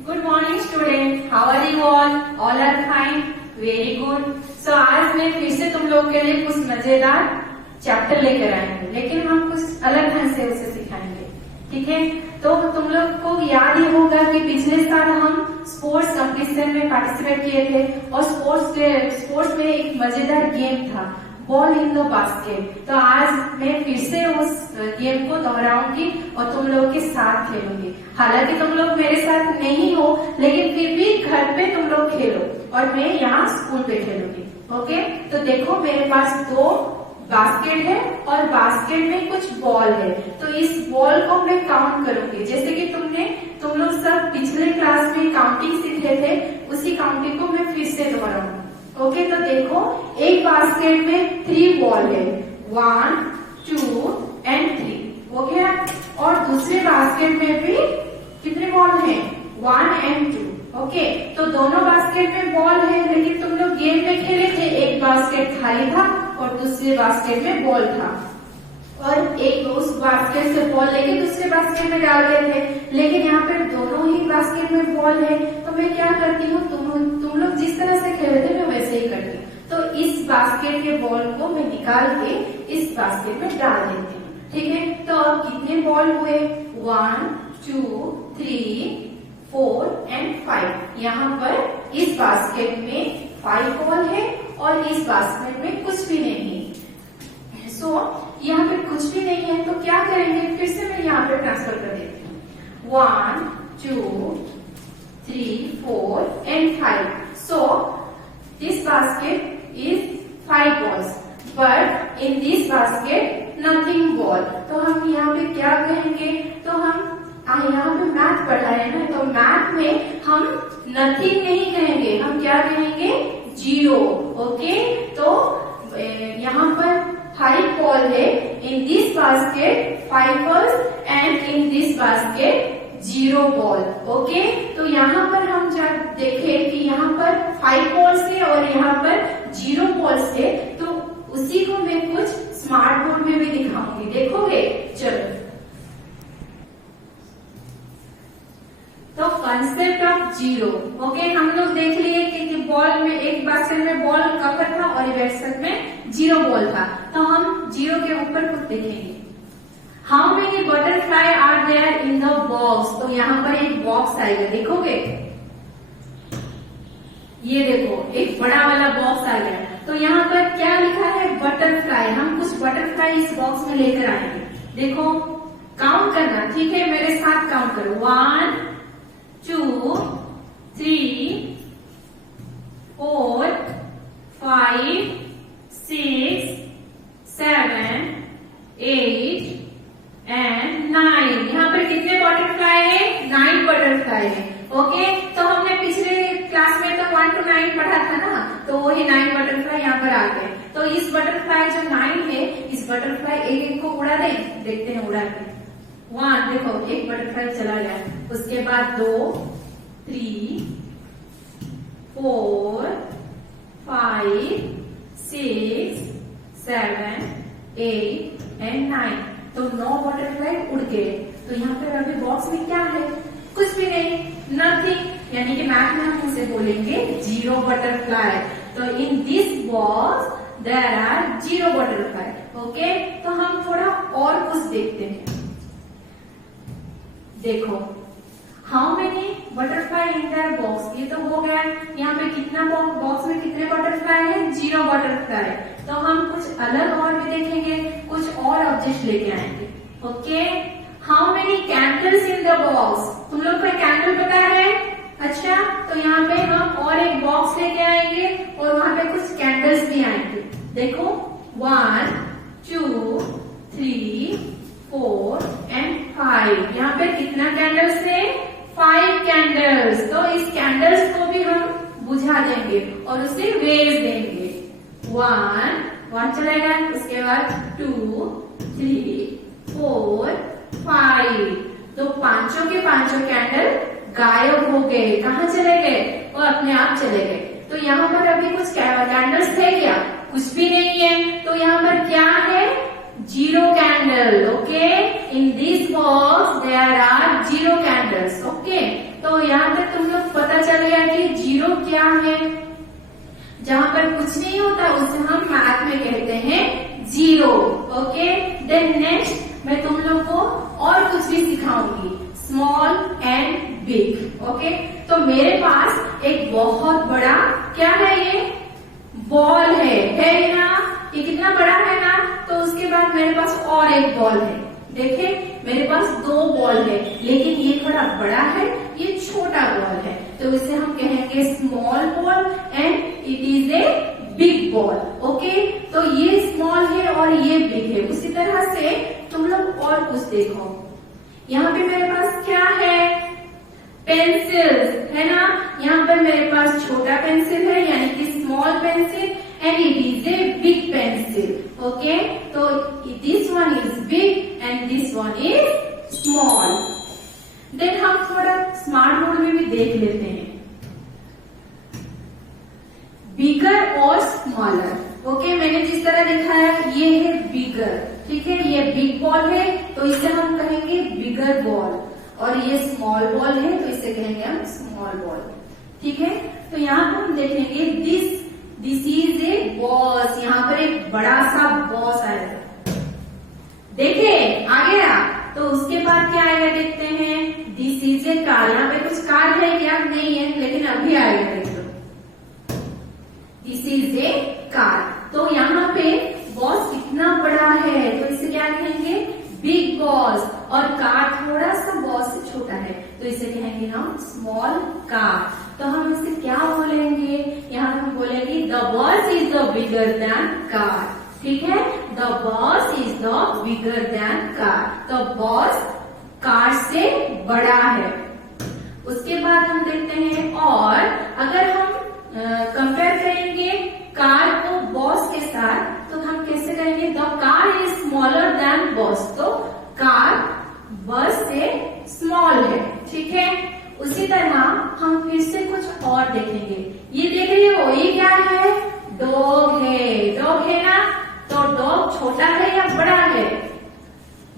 Good morning student. How are you all? All are fine. Very good. So आज मैं फिर से तुम लोग के लिए कुछ मजेदार चैप्टर लेकर आए हूँ, लेकिन हम कुछ अलग ढंग से उसे सिखाएंगे। ठीक है, तो तुम लोग को याद ही होगा कि पिछले साल हम स्पोर्ट्स कंपटीशन में पार्टिसिपेट किए थे और स्पोर्ट्स में एक मजेदार गेम था बॉल इन द बास्केट। तो आज मैं फिर से उस गेम को दोहराऊंगी और तुम लोगों के साथ खेलूंगी। हालांकि तुम लोग मेरे साथ नहीं हो, लेकिन फिर भी घर पे तुम लोग खेलो और मैं यहाँ स्कूल पे खेलूंगी। ओके, तो देखो मेरे पास दो बास्केट है और बास्केट में कुछ बॉल है। तो इस बॉल को मैं काउंट करूंगी, जैसे कि तुम लोग सब पिछले क्लास में काउंटिंग सीखे थे, उसी काउंटिंग को मैं फिर से दोहराऊंगी। ओके, तो देखो एक बास्केट में 3 बॉल है, 1, 2 and 3। ओके, और दूसरे बास्केट में भी कितने बॉल हैं? 1 and 2। ओके, तो दोनों बास्केट में बॉल है, लेकिन तुम लोग गेम में खेले थे, एक बास्केट खाली था और दूसरे बास्केट में बॉल था और एक उस बास्केट से बॉल लेके दूसरे बास्केट में डाल रहे थे। लेकिन यहाँ पे दोनों ही बास्केट में बॉल है, तो मैं क्या करती हूँ, तुम लोग जिस तरह से खेले थे मैं वैसे ही करती हूँ। तो इस बास्केट के बॉल को मैं निकाल के इस बास्केट में डाल देती हूँ। ठीक है, तो अब कितने बॉल हुए? 1, 2, 3, 4 and 5। यहाँ पर इस बास्केट में 5 बॉल है और इस बास्केट में कुछ भी नहीं है। यहाँ पे कुछ भी नहीं है, तो क्या करेंगे, फिर से मैं यहाँ पे ट्रांसफर कर देती हूँ। 1, 2, 3, 4 and 5। So this basket is 5 balls, but in this basket nothing ball। तो हम यहाँ पे क्या कहेंगे, तो हम यहाँ पे मैथ पढ़ा है ना, तो मैथ में हम नथिंग नहीं कहेंगे, हम क्या कहेंगे? 0। ओके, तो यहाँ पर 5 बॉल है, in this basket 5 balls and in this basket 0 ball. Okay, तो यहाँ पर हम जब देखें कि यहाँ पर 5 बॉल्स है और यहाँ पर 0 बॉल्स है, तो उसी को मैं कुछ स्मार्ट बोर्ड में भी दिखाऊंगी, देखोगे? चलो, तो कंसेप्ट ऑफ 0। ओके, हम लोग देख लिए कि बॉल में एक बास्केट में बॉल कवर था और बास्केट में 0 बॉल था। तो हम 0 के ऊपर कुछ देखेंगे। How many butterfly are there in the box. तो यहाँ पर एक बॉक्स आएगा, देखोगे? ये देखो एक बड़ा वाला बॉक्स आ गया। तो यहाँ पर क्या लिखा है? बटरफ्लाई। हम कुछ बटरफ्लाई इस बॉक्स में लेकर आएंगे। देखो, काउंट करना, ठीक है? मेरे साथ काउंट करो। 1, 2, 3, 4, 5, 6, 7, 8 and 9। यहाँ पर कितने बटरफ्लाई है? 9 बटरफ्लाई है। ओके, तो हमने पिछले क्लास में तो 1 to 9 पढ़ा था ना, तो वही 9 बटरफ्लाई यहाँ पर आ गए। तो इस बटरफ्लाई जो 9 है, इस बटरफ्लाई एक को उड़ा दे, देखते हैं उड़ा के। 1, देखो एक बटरफ्लाई चला गया, उसके बाद 2, 3, 4, 5, 6, 7, 8 and 9। तो 9 बटरफ्लाई उड़ गए। तो यहाँ पर अभी बॉक्स में क्या है? कुछ भी नहीं, नथिंग। यानी कि मैथ में हम उसे बोलेंगे 0 बटरफ्लाई। तो in this box there are 0 butterfly. Okay, तो हम थोड़ा और कुछ देखते हैं। देखो, how many butterfly in that box. ये तो हो गया। यहाँ पे कितना बॉक्स में कितने बटरफ्लाई है? 0 बटरफ्लाई। तो हम कुछ अलग और भी देखेंगे, कुछ और ऑब्जेक्ट लेके आएंगे। Okay, how many candles in the box. तुम लोग को कैंडल पता है? अच्छा, तो यहाँ पे हम और एक बॉक्स लेके आएंगे और वहां पे कुछ कैंडल्स भी आएंगे। देखो, 1, 2, 3, 4 and 5। यहाँ पे कितना कैंडल्स है? 5 कैंडल्स। तो इस कैंडल्स को भी हम बुझा देंगे और उसे वेज देंगे। 1 चलेगा, उसके बाद 2, 3, 4, 5। तो पांचों के पांचों कैंडल गायब हो गए। कहाँ चले गए? वो अपने आप चले गए। तो यहाँ पर अभी कुछ कैंडल्स थे क्या? कुछ भी नहीं है। तो यहाँ पर क्या है? 0 candle. Okay, in this box there are 0 candles. Okay, तो यहाँ तक तुम लोग पता चल गया कि जीरो क्या है। जहाँ पर कुछ नहीं होता उसे हम मैथ में कहते हैं जीरो। ओके, देन नेक्स्ट मैं तुम लोग को और कुछ भी सिखाऊंगी, स्मॉल एंड बिग। ओके, तो मेरे पास एक बहुत बड़ा क्या है, ये बॉल है ना, ये कितना बड़ा है ना। तो उसके बाद मेरे पास और एक बॉल है। देखे, मेरे पास दो बॉल है, लेकिन ये थोड़ा बड़ा है, ये छोटा बॉल है, तो इसे हम कहेंगे small ball and it is a big ball. Okay, तो ये स्मॉल है और ये बिग है। उसी तरह से तुम लोग और कुछ देखो, यहाँ पे मेरे पास क्या है, पेंसिल्स है ना। यहाँ पर मेरे पास छोटा पेंसिल है यानी कि small pencil and it is a big pencil. Okay, तो this one is big and this one is small. Then हम थोड़ा स्मार्ट बोर्ड में भी देख लेते हैं, बिगर और स्मॉलर। ओके, मैंने जिस तरह दिखाया ये है बिगर, ठीक है, ये बिग बॉल है तो इसे हम कहेंगे बिगर बॉल, और ये स्मॉल बॉल है तो इसे कहेंगे हम स्मॉल बॉल। ठीक है, तो यहाँ पर हम देखेंगे दिस इज ए बॉस। यहाँ पर एक बड़ा सा बॉस आएगा, देखे आ गया। तो उसके बाद क्या आएगा देखते हैं, दिस इज ए कार। यहाँ पे कुछ कार है क्या, नहीं है, लेकिन अभी आएगा, देख लो, दिस इज ए कार। तो यहाँ पे बॉस कितना बड़ा है तो इसे क्या कहेंगे, बिग बॉस, और कार थोड़ा सा बॉस से छोटा है तो इसे कहेंगे हम स्मॉल कार। तो हम इसे क्या बोलेंगे, यहाँ हम बोलेंगे the boss is the bigger than car. ठीक है, the boss is the bigger than car, तो बॉस कार से बड़ा है। उसके बाद हम देखते हैं, और अगर हम कंपेयर करेंगे कार को बॉस के साथ तो हम कैसे करेंगे, the car is smaller then boss, तो कार बस से स्मॉल है। ठीक है, उसी तरह हम फिर से कुछ और देखेंगे। ये देख रहे हो, ये क्या है, डॉग है, डॉग है ना। तो डॉग छोटा है या बड़ा है,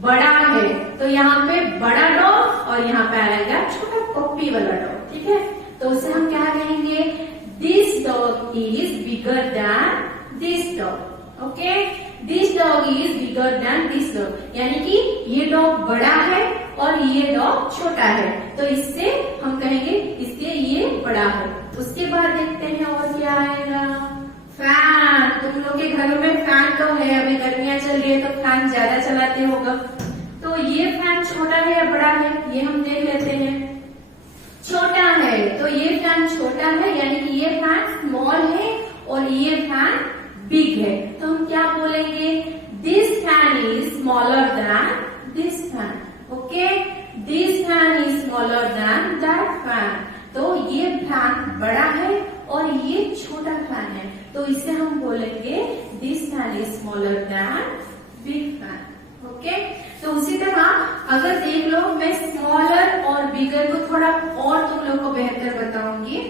बड़ा है, तो यहाँ पे बड़ा डॉग और यहाँ पे आएगा छोटा पप्पी वाला डॉग। ठीक है, तो उसे हम क्या कहेंगे, this dog is bigger then this dog. Okay, this dog is bigger then this dog, यानी कि ये डॉग बड़ा है और ये डॉग छोटा है, तो इससे हम कहेंगे इससे ये बड़ा है। उसके बाद देखते हैं और क्या आएगा, फैन। तुम लोग के घरों में फैन तो है, अभी गर्मियां चल रही है तो फैन ज्यादा चलाते होगा। तो ये फैन छोटा है या बड़ा है, ये हम देख लेते हैं। छोटा है, तो ये फैन छोटा है, यानी कि ये फैन स्मॉल है और ये फैन बिग है। तो हम क्या बोलेंगे, this fan is smaller than this fan. Okay, this fan is smaller then that fan. तो ये फैन बड़ा है और ये छोटा फैन है, तो इसे हम बोलेंगे this fan is smaller then big fan. Okay, तो उसी तरह अगर देख लो, मैं स्मॉलर और बिगर को थोड़ा और तुम लोग को बेहतर बताऊंगी।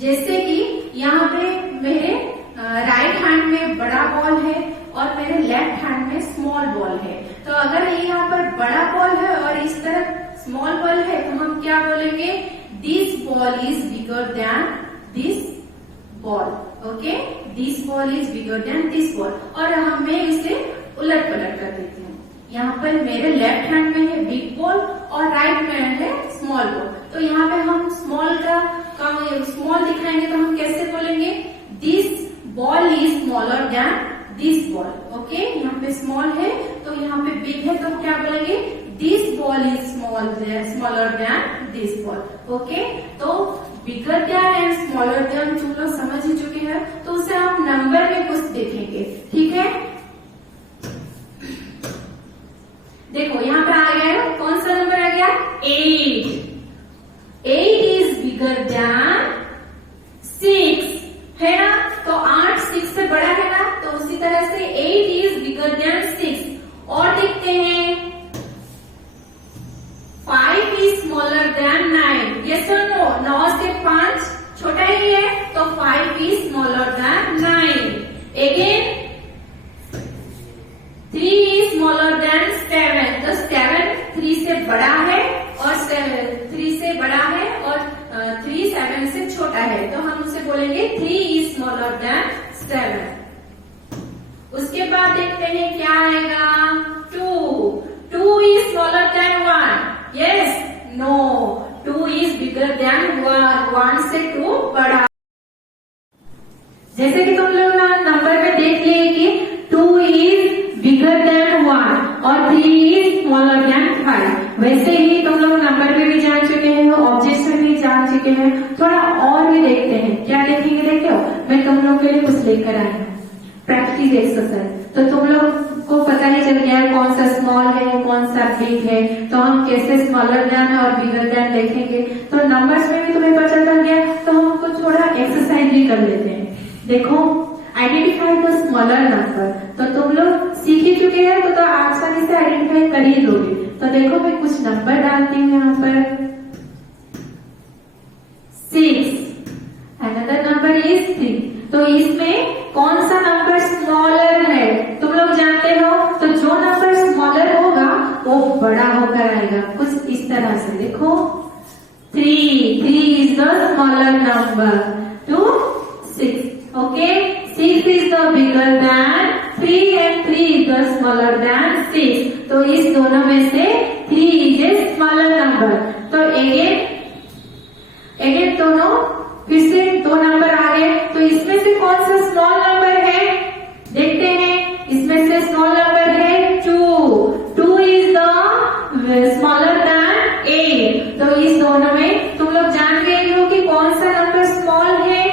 जैसे कि यहाँ पे मेरे राइट हैंड में बड़ा बॉल है और मेरे लेफ्ट हैंड में स्मॉल बॉल है। तो अगर यहाँ पर बड़ा बॉल है और इस तरफ स्मॉल बॉल है तो हम क्या बोलेंगे, this ball is bigger then this ball. Okay, this ball is bigger then this ball. और मैं इसे उलट पलट कर देती हूँ, यहाँ पर मेरे लेफ्ट हैंड में है बिग बॉल और राइट में है स्मॉल बॉल। तो यहाँ पे हम स्मॉल का स्मॉल दिखाएंगे तो हम कैसे बोलेंगे, this ball is smaller than this ball. Okay, यहाँ पे स्मॉल है तो यहाँ पे बिग है, तो हम क्या बोलेंगे, this ball is smaller than this ball. Okay, तो bigger than and smaller than तुम लोग समझ ही चुके हैं, तो उसे हम नंबर में कुछ देखेंगे। ठीक है, देखो यहाँ पे आ गया, कौन सा नंबर आ गया, 8। 8 इज बिगर देन 6 है ना, तो 8 6 से बड़ा है ना, तो उसी तरह से 8 इज बिगर देन 6। और देखते हैं, 5 इज स्मॉलर देन 9। यस और नो, 9 से 5 छोटा ही है, तो 5 is smaller then 9। Again 3 is smaller then 7, तो 7 3 से बड़ा है और 3 से बड़ा है और 7 से छोटा है, तो हम उसे बोलेंगे 3 इज स्मॉलर देन 7। उसके बाद देखते हैं क्या आएगा, 2 is smaller than 1, yes, no, 2 is bigger than 1 से 2 बड़ा। जैसे कि तुम लोग ना नंबर में देख लिए कि 2 इज बिगर देन 1 और 3 इज स्मॉलर देन 5, वैसे ही तुम लोग नंबर में भी जान चुके हैं, ऑब्जेक्ट्स में भी जान चुके हैं। थोड़ा और भी देखते हैं, क्या देखेंगे, देखो मैं तुम लोग के लिए कुछ लेकर आई हूँ, प्रैक्टिस एक्सरसाइज। तो तुम लोग को पता ही चल गया है कौन सा स्मॉल है कौन सा बिग है, तो हम कैसे स्मॉलर देन और बिगर देन देखेंगे। तो नंबर्स में भी तुम्हें पता चल गया, तो हम कुछ थोड़ा एक्सरसाइज भी कर लेते हैं। देखो, आइडेंटिफाई द स्मॉलर नंबर, तो तुम लोग सीख ही चुके हैं, तो आसानी से आइडेंटिफाई कर ही लोगे। तो देखो मैं कुछ नंबर डालती हूँ यहाँ पर, 6, अनदर नंबर इज 3। तो इसमें कौन सा नंबर स्मॉलर है तुम लोग जानते हो, तो जो नंबर स्मॉलर होगा वो बड़ा होकर आएगा, कुछ इस तरह से। देखो 3 is the smaller number two 6, okay, 6 is the bigger than 3 and 3 is the smaller than 6। तो इस दोनों में से 3 is a smaller number। तो अगेन दोनों फिर से 2 नंबर आ गए, तो इसमें से कौन सा स्मॉल नंबर है देखते हैं। इसमें से स्मॉल नंबर है 2 is the smaller than 8। तो इस दोनों में तुम लोग जान गए हो कि कौन सा नंबर स्मॉल है।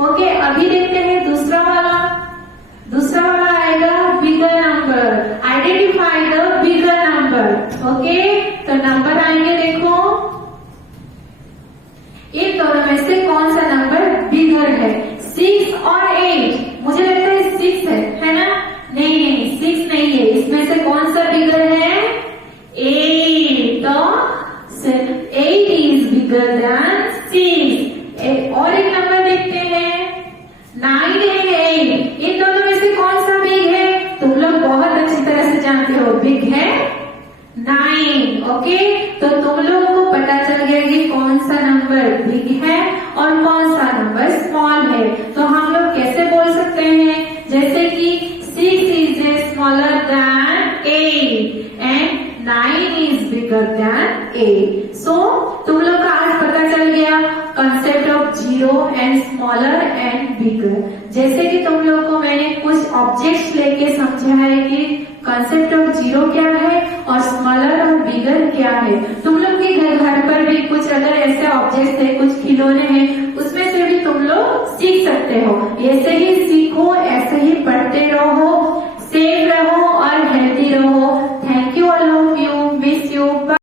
ओके, अभी देखते हैं दूसरा वाला आएगा bigger number, identify the bigger number. Okay, तो नंबर आएंगे, देखो इन दोनों में से कौन सा नंबर बिगर है, 6 और 8। मुझे लगता है 6 है ना, नहीं 6 नहीं है, इसमें से कौन सा बिगर है, 8। तो 8 इज बिगर देन 6। और एक नंबर देखते हैं, 9 एंड 8, इन दोनों में से कौन सा बिग है, तुम लोग बहुत अच्छी तरह से जानते हो, बिग है 9। ओके, तो तुम लोगों को पता चल गया कि कौन सा नंबर बिग है और कौन सा नंबर स्मॉल है। तो हम लोग कैसे बोल सकते हैं, जैसे कि 6 is a smaller than 8 and 9 is bigger then 8। सो तुम लोग का आज पता चल गया concept of zero and smaller and bigger. जैसे कि तुम लोग को मैंने कुछ ऑब्जेक्ट्स लेके समझा है कि कंसेप्ट ऑफ जीरो क्या है और स्मॉलर और बिगर क्या है। तुम लोग के घर पर भी कुछ अगर ऐसे ऑब्जेक्ट्स है, कुछ खिलौने हैं, उसमें से भी तुम लोग सीख सकते हो। ऐसे ही सीखो, ऐसे ही पढ़ते रहो